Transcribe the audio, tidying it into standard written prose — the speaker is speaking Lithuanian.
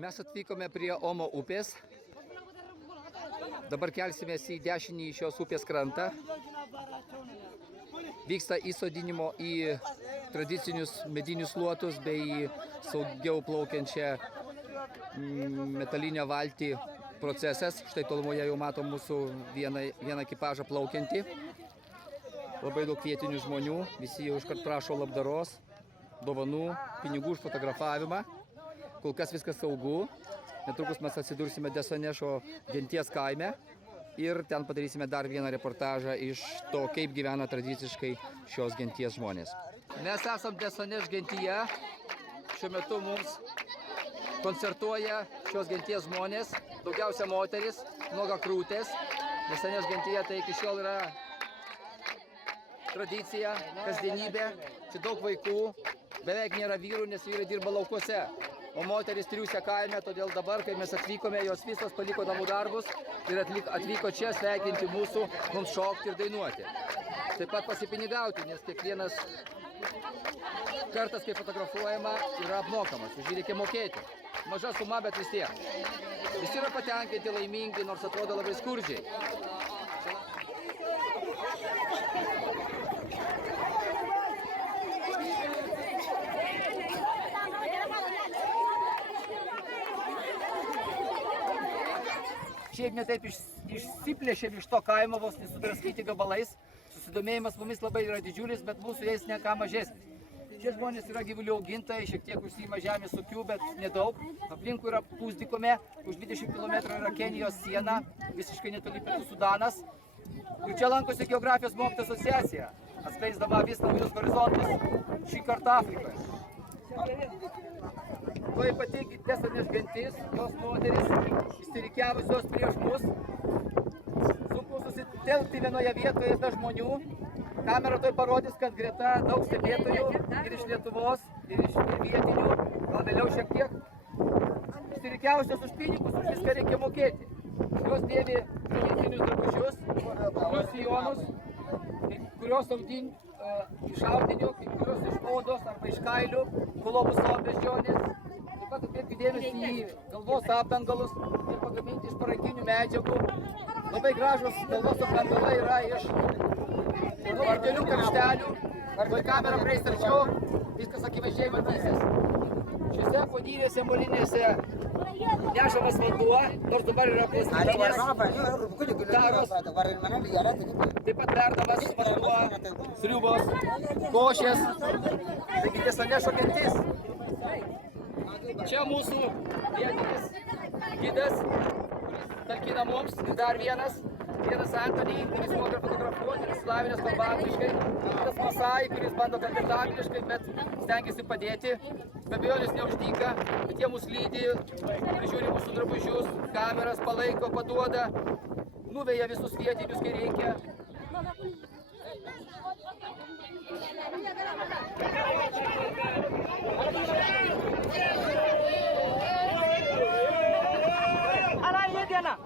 Mes atvykome prie Omo upės. Dabar kelsimės į dešinį šios upės krantą. Vyksta įsodinimo į tradicinius medinius luotus bei saugiau plaukiančią metalinę valtį procesas. Štai tolumoje jau matom mūsų vieną ekipažą plaukiantį. Labai daug vietinių žmonių, visi jau iškart prašo labdaros, dovanų, pinigų už fotografavimą. Kol kas viskas saugu. Netrukus mes atsidursime Desonešo genties kaime ir ten padarysime dar vieną reportažą iš to, kaip gyvena tradiciškai šios genties žmonės. Mes esam Desoneš gentyje. Šiuo metu mums koncertuoja šios genties žmonės, daugiausia moteris, nuogakrūtės. Desoneš gentyje tai iki šiol yra tradicija, kasdienybė. Čia daug vaikų, beveik nėra vyrų, nes vyrai dirba laukuose. O moteris triūsia kaime, todėl dabar, kai mes atvykome, jos visos paliko namų darbus ir atvyko čia sveikinti mūsų, mums šokti ir dainuoti. Taip pat pasipinigauti, nes kiekvienas kartas, kai fotografuojama, yra apmokamas, už jį reikia mokėti. Maža suma, bet vis tiek. Visi yra patenkinti, laimingi, nors atrodo labai skurdžiai. Šiaip netaip išsiplėšėm iš to kaimo, vos nesudraskyti gabalais. Susidomėjimas mumis labai yra didžiulis, bet mūsų jais ne ką mažesnis. Šie žmonės yra gyvulių augintojai, šiek tiek užsiima žemės ūkiu, bet nedaug. Aplinkui yra Pusdykume, už 20 km yra Kenijos siena, visiškai netoli Pietų Sudanas. Ir čia lankosi Geografijos mokytojų asociacija, atskleisdama vis naujus horizontus, šį kartą Afrikoje. To ypatingai Desoneš gentis, jos moteris, išsirikiavusios prieš mus. Sunku susitelkti vienoje vietoje be žmonių. Kamera toj parodys, kad greta daug stebėtojų ir iš Lietuvos, ir iš vietinių, gal vėliau šiek tiek. Išsirikiavusios už pinigus, už viską reikia mokėti. Jos dėvi tradicinius drabužius, plius sijonus, kurios iš audinių, kurios iš odos arba iš kailių, kolobuso beždžionės. Taip pat atkreipkite dėmesį į galvos apdangalus ir pagaminti iš parankinių medžiagų. Labai gražus galvos apdangalai yra iš didelių karštelių. Kai kamera prieis arčiau, viskas akivaizdžiai matysis. Šiuose ponyrėse molinėse nešamas vanduo, nors dabar yra plastikinės taros. Taip pat verdamas vanduo, sriubos, košės. Taigi Desonešo gentis. Čia mūsų vietinis gidas, kuris talkina mums, ir dar vienas Antony, kuris moka fotografuoti ir išsilavinęs kalba angliškai, kitas Masai, kuris bando kalbėti angliškai, bet stengiasi padėti. Be abejonės neuždyka, bet jie mus lydi, prižiūri mūsų drabužius, kameras palaiko, paduoda, nuveja visus vietinius, kai reikia. Ara, ini dia nak.